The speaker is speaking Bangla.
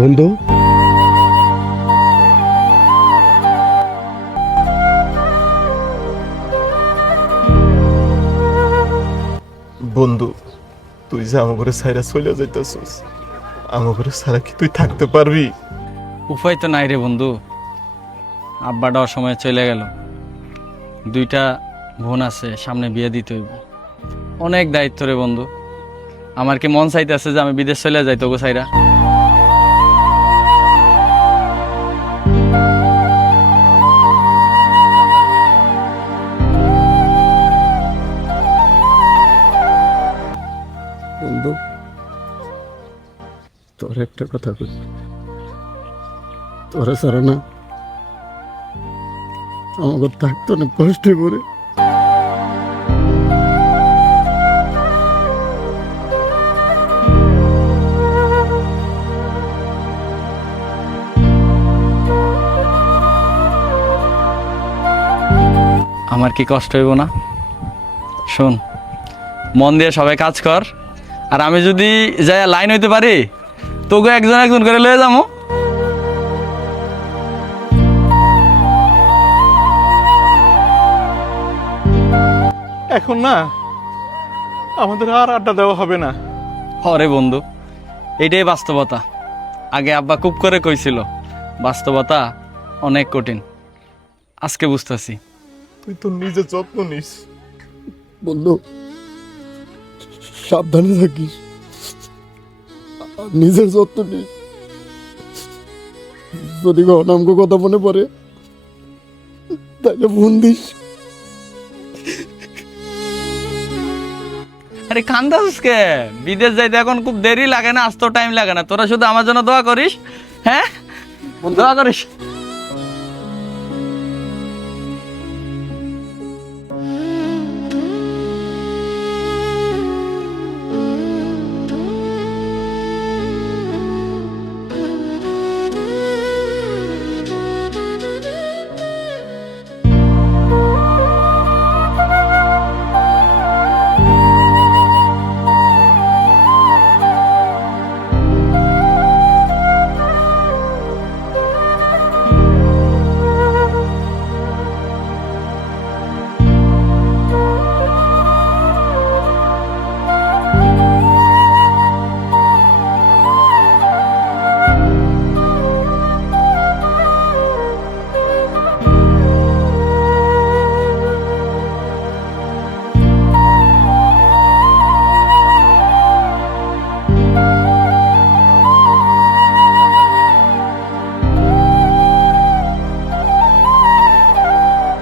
বন্ধু, বন্ধু, তুই যে আমাকে সাইরা চলে যাইতেছিস, আমাকে সারা কি তুই থাকতে পারবি? উপায় তো নাই রে বন্ধু। আব্বাটা অসময়ে চলে গেল, দুইটা বোন আছে, সামনে বিয়ে দিতে হইব। অনেক দায়িত্ব রে বন্ধু। আমার কি মন চাইতেছে যে আমি বিদেশ চলে যাই তোগো সাইরা। বন্ধু, তোর একটা কথা কই, তোরা সারা না আমাকে থাকতো না কষ্টে করে। আমার কি কষ্ট হইব না? শোন, মন দিয়ে সবাই কাজ কর, আর আমি যদি যাই লাইন হইতে পারি তোকে একজন একজন করে লয়ে যাবো। এখন না, আমাদের আর আড্ডা দেওয়া হবে না। হরে বন্ধু, এটাই বাস্তবতা। আগে আব্বা খুব করে কইছিল বাস্তবতা অনেক কঠিন, আজকে বুঝতেছি। তুই তো নিজে যত্ন নিস। বন্ধু, সাবধানে থাকিস, আর নিজের যত্ন নিস। যদি আমাকে কথা মনে পড়ে তাহলে ফোন দিস। আরে কান্দাসকে, বিদেশ যাইতে এখন খুব দেরি লাগে না, আজ তো টাইম লাগে না। তোরা শুধু আমার জন্য দোয়া করিস। হ্যাঁ, দোয়া করিস।